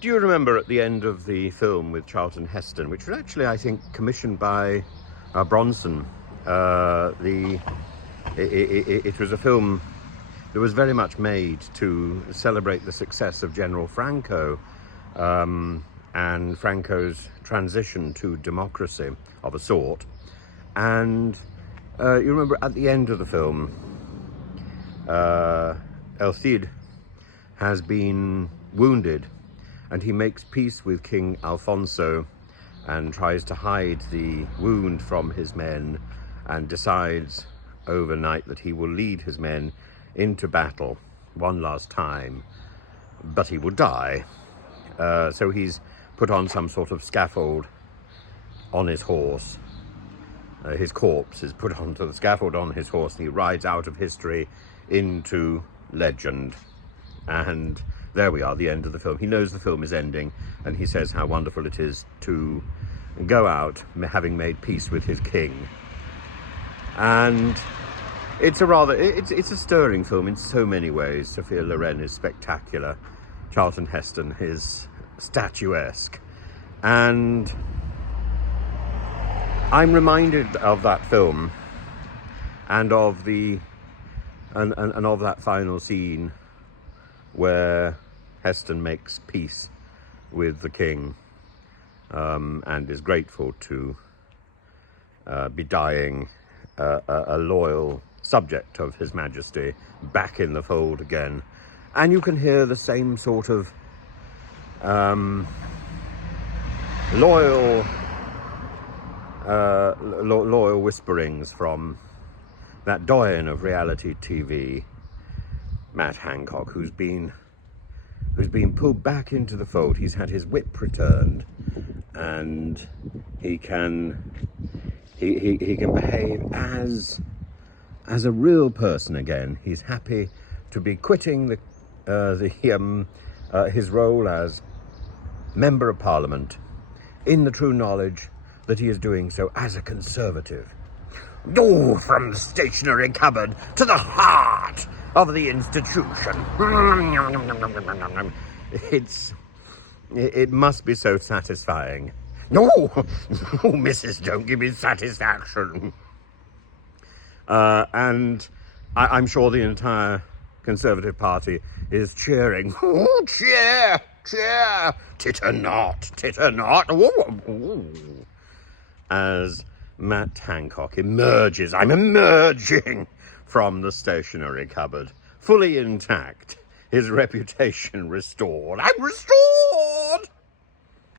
Do you remember at the end of the film with Charlton Heston, which was actually, I think, commissioned by Bronson? It was a film that was very much made to celebrate the success of General Franco and Franco's transition to democracy of a sort. And you remember at the end of the film, El Cid has been wounded, and he makes peace with King Alfonso and tries to hide the wound from his men, and decides overnight that he will lead his men into battle one last time, but he will die. So he's put on some sort of scaffold on his horse. His corpse is put onto the scaffold on his horse, and he rides out of history into legend. And there we are, the end of the film. He knows the film is ending, and he says how wonderful it is to go out having made peace with his king. And it's a stirring film in so many ways. Sophia Loren is spectacular. Charlton Heston is statuesque. And I'm reminded of that film and of of that final scene where Heston makes peace with the king and is grateful to be dying a loyal subject of His Majesty back in the fold again. And you can hear the same sort of loyal whisperings from that doyen of reality TV, Matt Hancock, who's been pulled back into the fold. He's had his whip returned, and he can behave as a real person again. He's happy to be quitting his role as Member of Parliament, in the true knowledge that he is doing so as a Conservative. Oh, from the stationery cupboard to the heart of the institution. It must be so satisfying. No, Mrs. Don't give me satisfaction. And I'm sure the entire Conservative Party is cheering. Oh, cheer, cheer, titter not, as Matt Hancock emerges. I'm emerging from the stationery cupboard, fully intact, his reputation restored. I'm restored!